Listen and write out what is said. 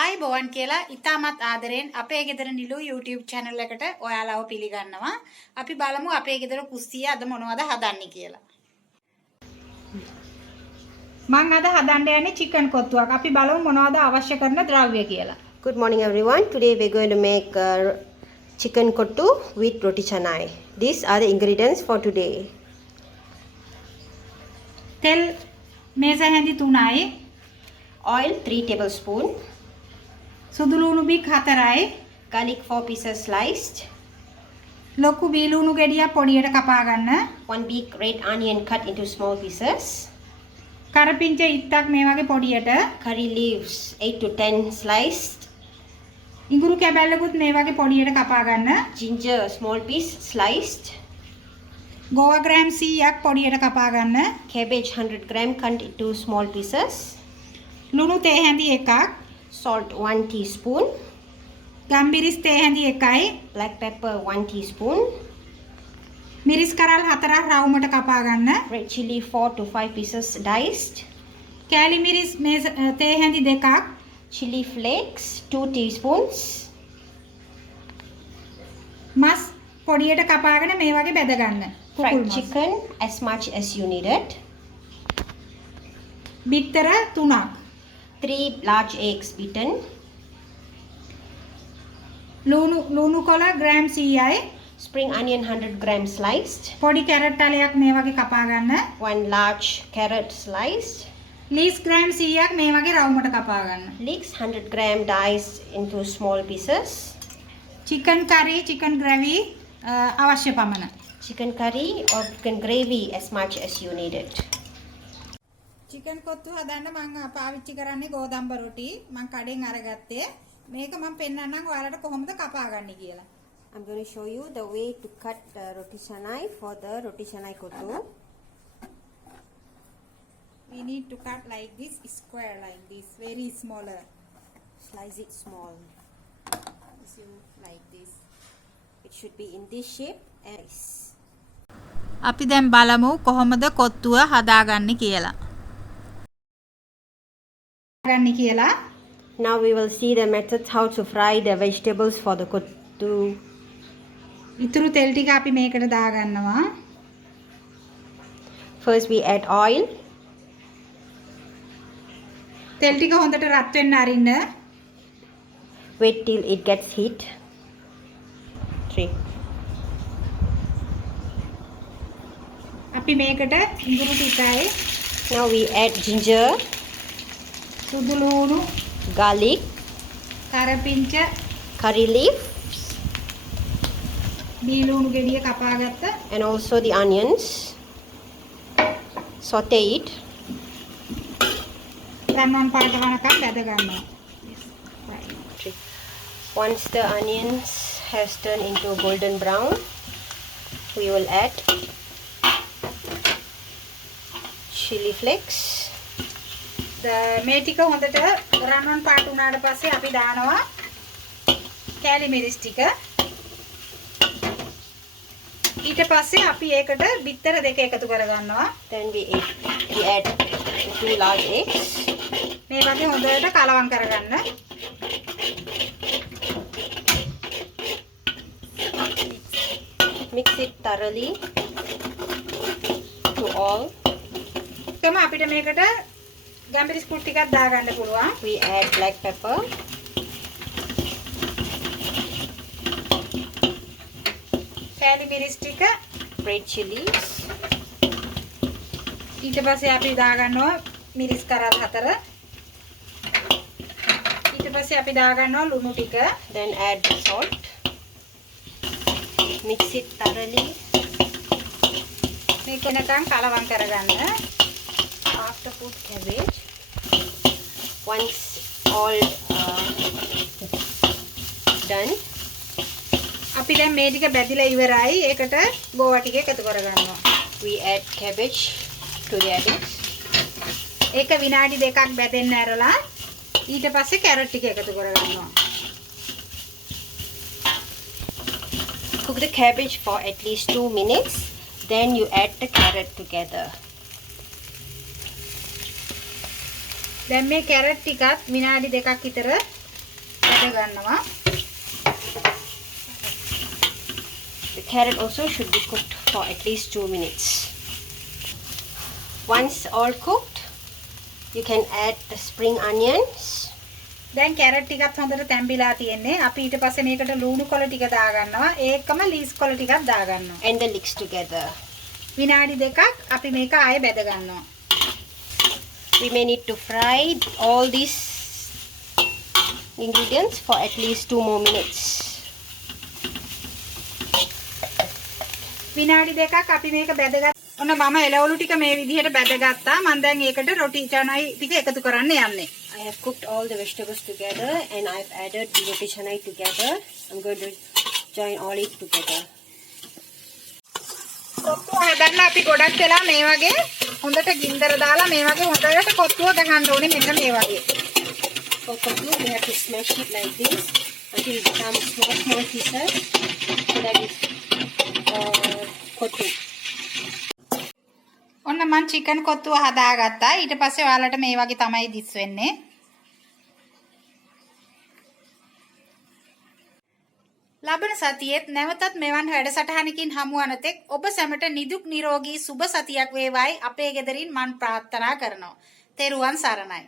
ආයිබෝවන් කියලා ඉතාමත් ආදරෙන් අපේ ගෙදර නිලු YouTube channel එකට ඔයාලව පිළිගන්නවා. අපි බලමු අපේ ගෙදර කුස්සිය අද මොනවද හදන්නේ කියලා. මම අද හදන්න යන්නේ chicken කොත්තුවක්. අපි බලමු මොනවද අවශ්‍ය කරන ද්‍රව්‍ය කියලා. Good morning everyone. Today we're going to make chicken kothu with roti canai. These are the ingredients for today. තෙල් මේස හැඳි 3යි. Oil 3 tablespoons. සුදු ලුණු බික් 4යි. Garlic 4 pieces sliced. ලොකු බීලුණු ගෙඩියක් පොඩියට කපා ගන්න. 1 big red onion cut into small pieces. කරපිංච ඉත්තක් මේ වගේ පොඩියට. Curry leaves 8 to 10 sliced. ඉඟුරු කැබැල්ලකුත් මේ වගේ පොඩියට කපා ගන්න. Ginger small piece sliced. ගෝවා ග්‍රෑම් 100ක් පොඩියට කපා ගන්න. Cabbage 100 gram cut into small pieces. ලුණු තේ හැඳි එකක්. Salt 1 teaspoon. ගම්බිරිස් තේ හැඳි එකයි. Black pepper 1 teaspoon. මිරිස් කරල් 4ක් රවුමට කපා ගන්න. Red chili 4 to 5 pieces diced. කෑලි මිරිස් මේ තේ හැඳි දෙකක්. Chili flakes 2 teaspoons. මස් පොඩියට කපාගෙන මේ වගේ බෙද ගන්න. Fried chicken as much as you need it. බිත්තර 3ක්. 3 large eggs beaten. ලුණු කොළ ග්‍රෑම් 100යි. Spring onion 100 gram sliced. පොඩි කැරට් අලයක් මේ වගේ කපා ගන්න. 1 large carrot sliced. Leeks gram 100ක් මේ වගේ රවුමට කපා ගන්න. Leeks 100 gram diced into small pieces. chicken curry, chicken gravy අවශ්‍ය පමණ. Chicken curry or chicken gravy as much as you need it. chicken kottu හදන්න මම පාවිච්චි කරන්නේ ගෝදම්බ රොටි. මම කඩෙන් අරගත්තේ. මේක මම පෙන්නන්නම් ඔයාලට කොහොමද කපා ගන්න කියලා. I'm going to show you the way to cut roti canai for the roti canai kothu. We need to cut like this, square like this, very smaller. Slice it small. Like this. It should be in this shape and this. අපි දැන් බලමු කොහොමද කොත්තුව හදාගන්නේ කියලා. Now we will see the methods how to fry the vegetables for the kothu. ඉතුරු තෙල් ටික අපි මේකට දාගන්නවා. First we add oil. තෙල් ටික හොඳට රත් වෙන්න අරින්න. Wait till it gets heat. 3. අපි මේකට ඉඟුරු ටිකයි, Now we add ginger, සුදු ලුණු, garlic, කරපිංච, curry leaves, බීලුණු ගෙඩිය කපාගත්ත. and also the onions. Saute it. රන්වන් පාට වනකම් බැද ගන්නවා. 3. Once the onions has turned into golden brown, we will add chili flakes. මේ ටික හොඳට රන්වන් පාට වුණාට පස්සේ අපි දානවා කෑලි මිරිස් ටික. ඊට පස්සේ අපි ඒකට බිත්තර දෙක එකතු කරගන්නවා. Then we add 2 large eggs. මේ වගේ හොඳට කලවම් කරගන්න. Mix it thoroughly to all. තම අපිට මේකට ගම්බිරිස් කුට් ටිකක් දාගන්න පුළුවන්. We add black pepper. කෑලි මිරිස් ටික, Red chilies. ඊට පස්සේ අපි දාගන්නවා මිරිස් කරල් 4. ඊට පස්සේ අපි දාගන්නවා ලුණු ටික. Then add the salt. Mix it thoroughly. මේක නැතන් කලවම් කරගන්න. After put cabbage. Once all done, අපි දැන් මේ ටික බැදිලා ඉවරයි. ඒකට ගෝවා ටික එකතු කරගන්නවා. we add cabbage to the eggs. ඒක විනාඩි 2ක් බැදෙන්න ඇරලා ඊට පස්සේ කැරට් ටික එකතු කරගන්නවා. Cook the cabbage for at least 2 minutes. Then you add the carrot together. දැන් මේ කැරට් ටිකත් විනාඩි 2ක් විතර බෙද ගන්නවා. The carrot also should be cooked for at least 2 minutes. Once all cooked, you can add the spring onions. දැන් කැරට් ටිකත් හොඳට තැම්බිලා තියෙන්නේ. අපි ඊට පස්සේ මේකට ලුණු කොළ ටික දාගන්නවා. ඒකම ලීස් කොළ ටිකක් දාගන්නවා. And then mix together. විනාඩි දෙකක් අපි මේක ආයෙ බෙද ගන්නවා. We may need to fry all these ingredients for at least 2 more minutes. විනාඩි දෙකක් අපි මේක බෙදගත්තා. ඔන්න මම එළවලු ටික මේ විදිහට බෙදගත්තා. මම දැන් ඒකට රොටි චනයි ටික එකතු කරන්න යන්නේ. I have cooked all the vegetables together and I've added the roti canai together. I'm going to join all it together. කොත්තුව හදන්න අපි ගොඩක් වෙලා මේ වගේ හොඳට ගින්දර දාලා මේ වගේ හොඳට කොත්තුව ගහන්න ඕනේ මෙන්න මේ වගේ. For kothu, we have to smash it like this until it becomes small pieces. So that is kothu. ඔන්න මම චිකන් කොත්තුව හදාගත්තා. ඊට පස්සේ ඔයාලට මේ වගේ තමයි දිස් වෙන්නේ. ලබන සතියේත් නැවතත් මෙවන් වැඩසටහනකින් හමු වන තෙක් ඔබ සැමට නිදුක් නිරෝගී සුබ සතියක් වේවායි අපේ ගෙදරින් මන් ප්‍රාර්ථනා කරනවා. තෙරුවන් සරණයි.